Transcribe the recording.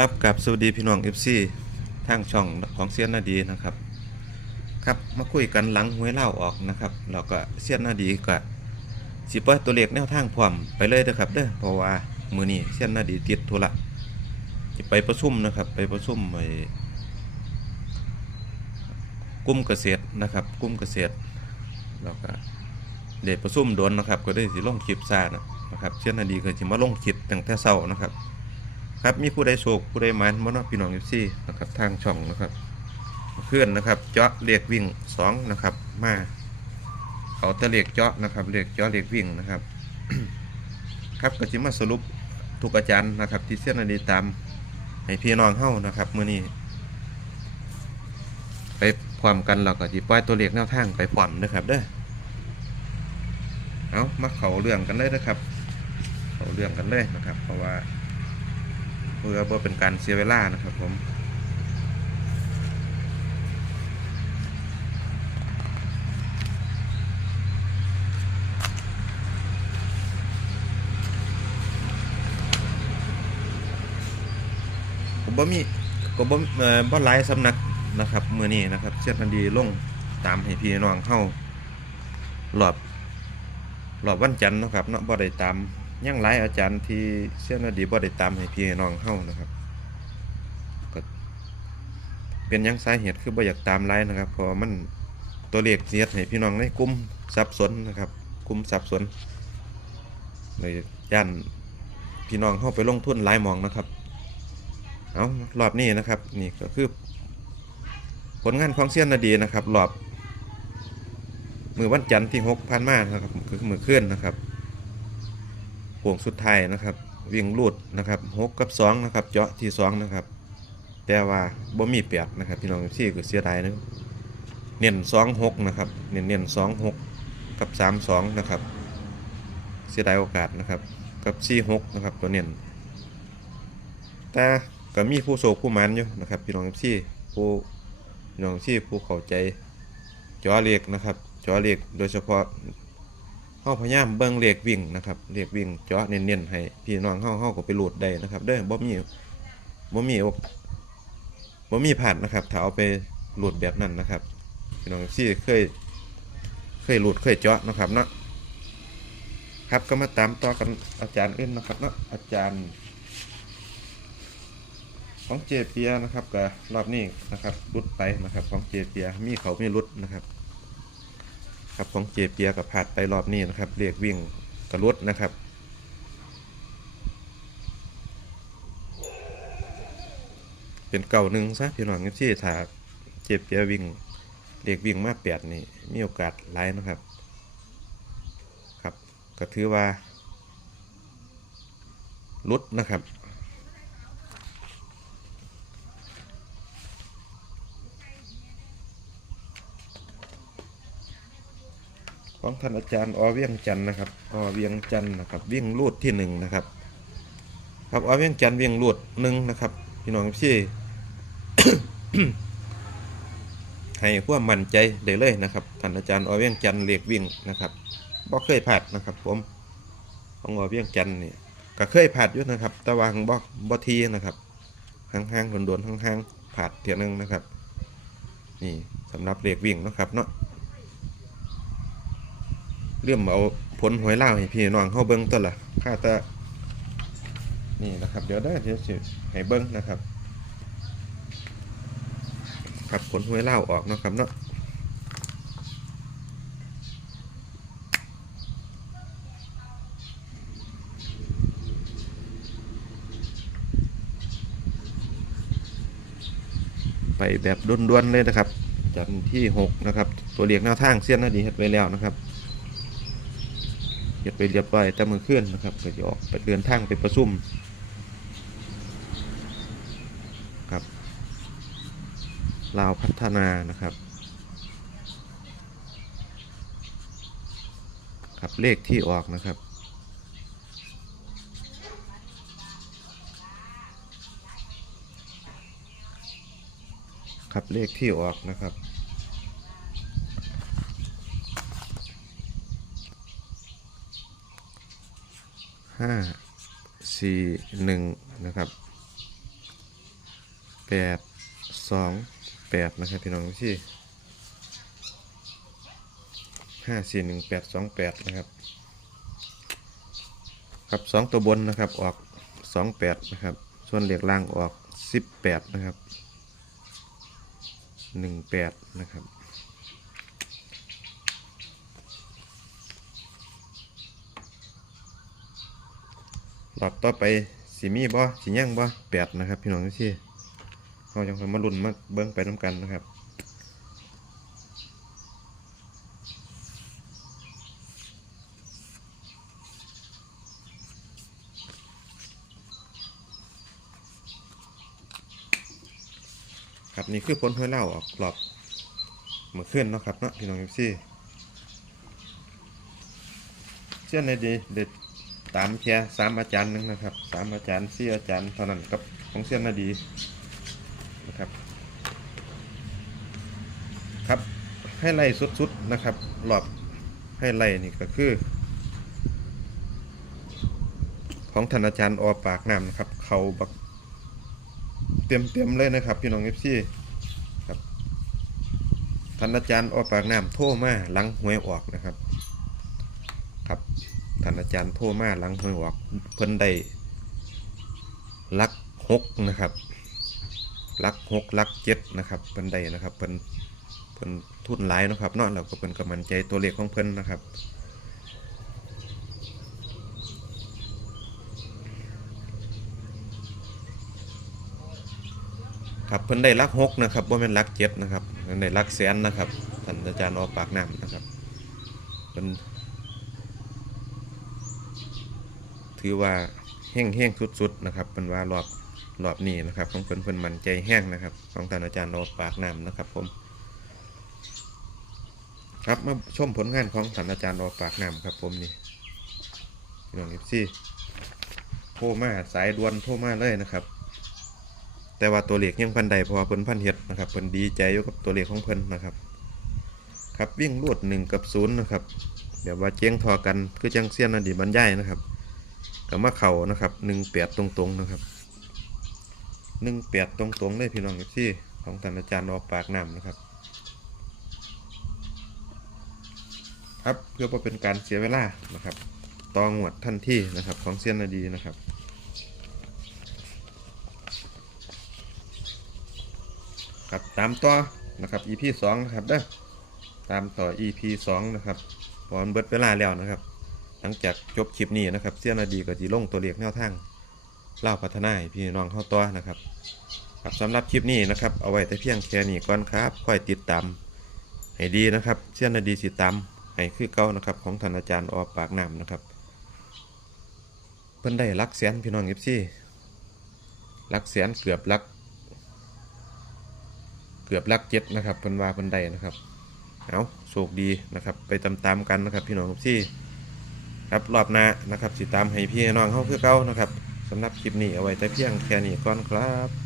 ครับกับสวัสดีพี่น้อง FC ทางช่องของเซียนนาดีนะครับ ครับมาคุยกันหลังหวยเล่าออกนะครับเราก็เซียนนาดีก็สิปล่อตัวเลขแนวทางพร้อมไปเลยเด้อครับเด้อเพราะว่ามือนี้เซียนนาดีติดธุระจะไปประชุมนะครับ ไปประชุมไอ้กลุ่มเกษตรนะครับกลุ่มเกษตรแล้วก็เดประชุมโดนนะครับ ก็ได้สิลงคลิปซ่านะนะครับ เซียนนาดีก็สิมาลงคลิปตั้งแต่เช้านะครับ ครับมีผู้ใดโชคผู้ใดหมันบ่เนพี่น้องอยู่ซี่นะครับทางช่องนะครับเพื่อนนะครับเจาะเรียกวิ่งสองนะครับ มาเขาตะเรียกเจาะนะครับเรียกเจาะเรียกวิ่งนะครับ ครับก็จิมาสรุปทุกอาจารย์นะครับ ที่เส้นนาดีตามให้พี่น้องเฮ้านะครับเมื้อนี้ไปพร้อมกันเราก็จิปล่อยตัวเลขแนวทางไปพร้อมนะครับเด้อเอามาเขาเรื่องกันเลยนะครับ เขาเรื่องกันเลยนะครับ เพราะว่า เพื่อบ่เป็นการเสียเวลานะครับผมผมบ่มีก็บ่เอ่อบ่หลายสำนักนะครับมื้อนี้นะครับเช็ดนันดีลงตามให้พี่น้องเฮารอบรอบวันจันทร์นะครับเนาะบ่ได้ตาม ยังหลายอาจารย์ที่เช็ดนันดีบ่ได้ตามให้พี่น้องเฮานะครับก็เป็นยังสาเหตุคือบ่อยากตามหลายนะครับเพราะมันตัวเลขเสียดให้พี่น้องในกลุ่มสับสนนะครับกลุ่มสับสนเลยย่านพี่น้องเฮาไปลงทุนหลายมองนะครับเอารอบนี้นะครับนี่ก็คือ ผลงานของเซียนดีนะครับรอบมือวันจันทร์ที่หกพันมานะครับคือมือเคลื่อนนะครับ วงสุดท้ายนะครับ วิ่งลูดนะครับหกกับสองนะครับ เจาะที่สองนะครับ แต่ว่าบ่มีเปียกนะครับ พี่น้องที่ก็เสียดายนะเน้นสองหกนะครับ เน้นเน้นสองหกกับสามสองนะครับ เสียดายโอกาสนะครับ กับสี่หกนะครับตัวเน้นแต่ก็มีผู้โศกผู้มันอยู่นะครับ พี่น้องที่ผู้พี่น้องที่ผู้เข้าใจจอเรียกนะครับจอเรียกโดยเฉพาะ เฮาพยายามเบิ่งเรียกวิ่งนะครับเรียกวิ่งเจาะเน้นๆให้พี่น้องเฮาเฮาก็ไปโหลดได้นะครับเด้อบ่มีบ่มีบ่มีผ่านนะครับถ้าเอาไปโหลดแบบนั้นนะครับพี่น้องที่เคยเคยโหลดเคยเจาะนะครับเนาะครับก็มาตามต่อกันอาจารย์อื่นนะครับเนาะอาจารย์ ของเจเปียนะครับกับรอบนี้นะครับรุดไปนะครับ ของเจเปียมีเขาไม่รุดนะครับ ครับของเจเปียกับผาดไปรอบนี้นะครับเรียกวิ่งกับรุดนะครับเป็นเก่าหนึ่งซะพี่น้องที่ถ้าเจเปียวิ่งเรียกวิ่งมาแปดนี่มีโอกาสไล่นะครับครับก็ถือว่ารุดนะครับ ของท่านอาจารย์อเวียงจันนะครับอเวียงจันนะครับวิ่งลูดที่หนึ่งนะครับ ครับอเวียงจันวิ่งลูดหนึ่งนะครับพี่น้องพี่ให้ความมั่นใจได้เลยนะครับท่านอาจารย์อเวียงจันทร์เลียกวิ่งนะครับบ่เคยพลาดนะครับ ผมของอเวียงจันทร์นี่ก็เคยพลาดอยู่นะครับ แต่วางบ่บ่ทีนะครับห่างๆโดนๆห่างๆพลาดเทียหนึงนะครับ นี่สำหรับเลียกวิ่งนะครับเนาะ เรื่องเอาผลหวยเล่าให้พี่น้องเข้าเบิ้งตัวละค่าแตะนี่นะครับ เดี๋ยวได้เดี๋ยวสิให้เบิ้งนะครับ ครับผลหวยเล่าออกนะครับเนาะไปแบบด้วนๆเลยนะครับจันทร์ที่หกนะครับ ตัวเรียกแนวทางเสี้ยนนาดีเฮ็ดไว้แล้วนะครับ เก็บไปเรียบร้อยแต่มือเคลื่อนนะครับก็จะออกไปเดินทางไปประชุมครับลาวพัฒนานะครับ ครับเลขที่ออกนะครับครับเลขที่ออกนะครับ ห้าสี่หนึ่งนะครับแปดสองแปดนะครับพี่น้องที่ห้าสี่หนึ่งแปดสองแปดนะครับครับสองตัวบนนะครับออกสองแปดนะครับ ส่วนเหล็กล่างออกสิบแปดนะครับหนึ่งแปดนะครับ หลอดต่อไปสีมีบ่สีย่างบ่แปดนะครับ พี่น้องทุกที่เราจังมาลุ้นมาเบิ้งไปน้ำกันนะครับครับนี่คือผลห้อเล่าออกหลอดเมื่อคืนเนาะครับเนาะพี่น้องที่เชื่อในดีเด็ด ตามแค่สามอาจารย์หนึงนะครับสามอาจารย์สี่อาจารย์เท่านั้นกับของเสี้ยนนาดีนะครับ ครับให้ไล่สุดๆนะครับหลอดให้ไล่นี่ก็คือ ของท่านอาจารย์อปากน้ำนะครับ เขาบักเตรียมเตรียมๆเลยนะครับพี่น้องเอฟซีครับท่านอาจารย์อปากน้ำโทรมาหลังหวยออกนะครับ อาจารย์โทรมาหลังเพิ่นบอกเพิ่นได้ลักหกนะครับลักหกลักเจ็ดนะครับเพิ่นได้นะครับเพิ่นเพิ่นทุนหลายนะครับเนาะแล้วก็เพิ่นก็มั่นใจตัวเลขของเพิ่นนะครับครับเพิ่นได้ลักหกนะครับว่าเป็นลักเจ็ดนะครับเพิ่นได้ลักแสนนะครับท่านอาจารย์ออกปากน้ำนะครับเพิ่น ถือว่าแห้งแห้งๆสุดๆนะครับเป็นว่ารอบรอบนี้นะครับ ของเพิ่อนเพิ่อนมันใจแห้งนะครับ ของท่านอาจารย์โอปากน้ำนะครับผมครับมาชมผลงานของท่านอาจารย์โอปากน้ำครับผมนี่พี่น้องเอฟซีโทรมาสายด่วนโทรมาเลยนะครับ แต่ว่าตัวเลขยังพันใดพราะว่าเพิ่นพันเฮ็ดนะครับเพิ่นดีใจอยู่กับตัวเลขของเพิ่นนะครับ ครับวิ่งรวดหนึ่งกับศูนย์นะครับเดี๋ยวว่าเจียงทอกันคือจังเซียนอดีตบรรยายนะครับ กับมาเข่านะครับหนึ่งแปดตรงๆนะครับหนึ่งแปดตรงๆเลยพี่น้องที่ของท่านอาจารย์ออกปากนำนะครับ ครับเพื่อบ่เป็นการเสียเวลานะครับตองวดทันทีนะครับของเซียนนาดีนะครับครับตามต่อนะครับ EP สองนะครับเด้อตามต่อ EP สองนะครับพอมันเบิดเวลาแล้วนะครับ ลังจากจบคลิปนี้นะครับเสี้ยนาดีก็จีลงตัวเลขแนวทางเล่าพัฒนาพี่น้องเข้าต่อนะครับครับสำหรับคลิปนี้นะครับเอาไว้แต่เพียงแค่นี้ก่อนครับค่อยติดตามให้ดีนะครับเสี้ยนาดีสิตามให้คือเก่านะครับของท่านอาจารย์ออปากน้ำนะครับเพิ่นได้ลักแสนพี่น้องเอฟซีหลักแสนเกือบลัก เกือบลักเจ็ดนะครับเพิ่นว่าเพิ่นได้นะครับเอาโชคดีนะครับ ไปตามๆกันนะครับพี่น้องที่ ครับรอบหน้านะครับติดตามให้พี่น้องเข้าคือเก้านะครับสำหรับคลิปนี้เอาไว้แต่เพียงแค่นี้ก่อนครับ